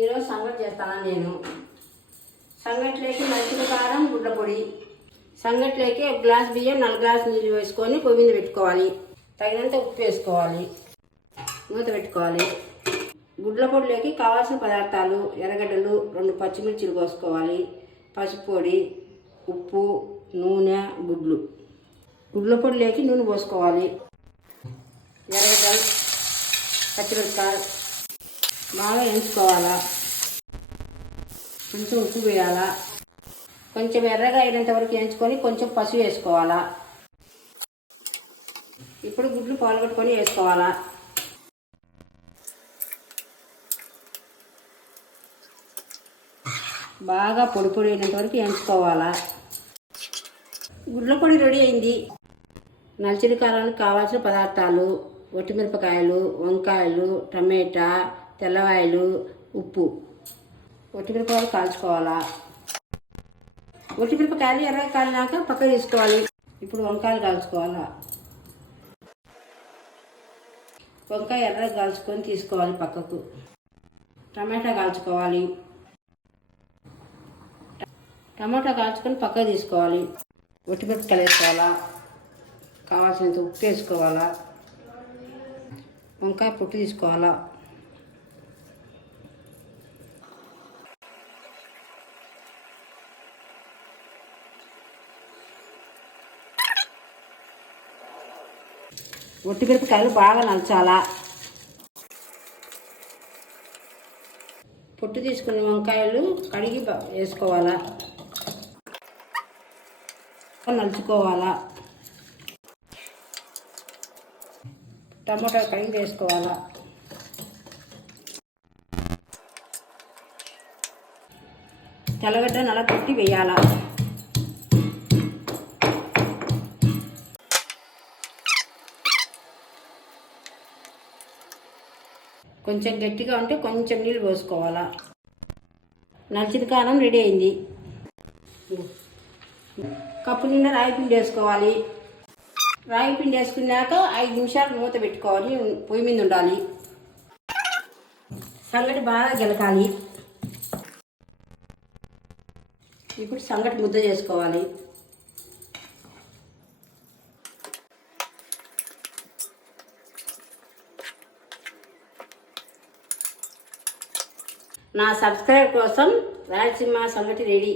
ఈరోజు సంగటి చేస్తాను నేను. సంగట్లోకి మజ్జిగ కారం గుడ్ల పొడి. సంగట్లోకి ఒక గ్లాస్ బియ్యం 4 గ్లాస్ నీళ్ళు వేసుకొని పొయ్యి మీద పెట్టుకోవాలి. తగినంత ఉప్పు వేసుకోవాలి. మూత పెట్టుకోవాలి. గుడ్ల పొడిలోకి కావాల్సిన పదార్థాలు: ఎర్రగడ్డలు, 2 పచ్చిమిర్చిలు కోసుకోవాలి, పసుపు పొడి, ఉప్పు, నూనె, గుడ్లు. గుడ్ల పొడిలోకి నూనె పోసుకోవాలి. ఎర్రగడ్డలు, పచ్చిమిరపకాయ బాగా వేయించుకోవాలా. కొంచెం ఉప్పు వేయాలా. కొంచెం ఎర్రగా అయినంత వరకు వేయించుకొని కొంచెం పసుపు వేసుకోవాలా. ఇప్పుడు గుడ్లు పాల్గొట్టుకొని వేసుకోవాలా. బాగా పొడి పొడి అయినంత వరకు వేయించుకోవాలా. గుడ్ల పొడి రెడీ అయింది. నల్చిడి కారానికి కావాల్సిన పదార్థాలు: ఒట్టిమిరపకాయలు, వంకాయలు, టమాటా, తెల్లవాయలు, ఉప్పు. ఒట్టిమిరపకాయలు కాల్చుకోవాలా. ఒట్టిమిరపకాయలు ఎర్రగా కాలినాక పక్కకు తీసుకోవాలి. ఇప్పుడు వంకాయలు కాల్చుకోవాలా. వంకాయ ఎర్రగా కాల్చుకొని తీసుకోవాలి పక్కకు. టమాటా కాల్చుకోవాలి. టమాటా కాల్చుకొని పక్కకు తీసుకోవాలి. ఒట్టిమిరపకాయలు వేసుకోవాలా. కావాల్సినంత ఉప్పు వేసుకోవాలా. వంకాయ పొట్టు తీసుకోవాలా. ఒట్టిమిరపకాయలు బాగా నలచాలా. పొట్టు తీసుకున్న వంకాయలు కడిగి వేసుకోవాలా. నలుచుకోవాలా. టమాటా కడిగి వేసుకోవాలా. తెల్లగడ్డ నలగొట్టి వేయాలా. కొంచెం గట్టిగా ఉంటే కొంచెం నీళ్ళు పోసుకోవాలా. నలిచిన కారం రెడీ అయింది. కప్పు నిండా రాయి పిండి వేసుకోవాలి. రాయి పిండి వేసుకున్నాక 5 నిమిషాలు మూత పెట్టుకోవాలి. పొయ్యి మీద ఉండాలి. సంగటి బాగా గెలకాలి. ఇప్పుడు సంగటి ముద్ద చేసుకోవాలి. నా సబ్స్క్రైబ్ కోసం రాయలసీమ సంగటి రెడీ.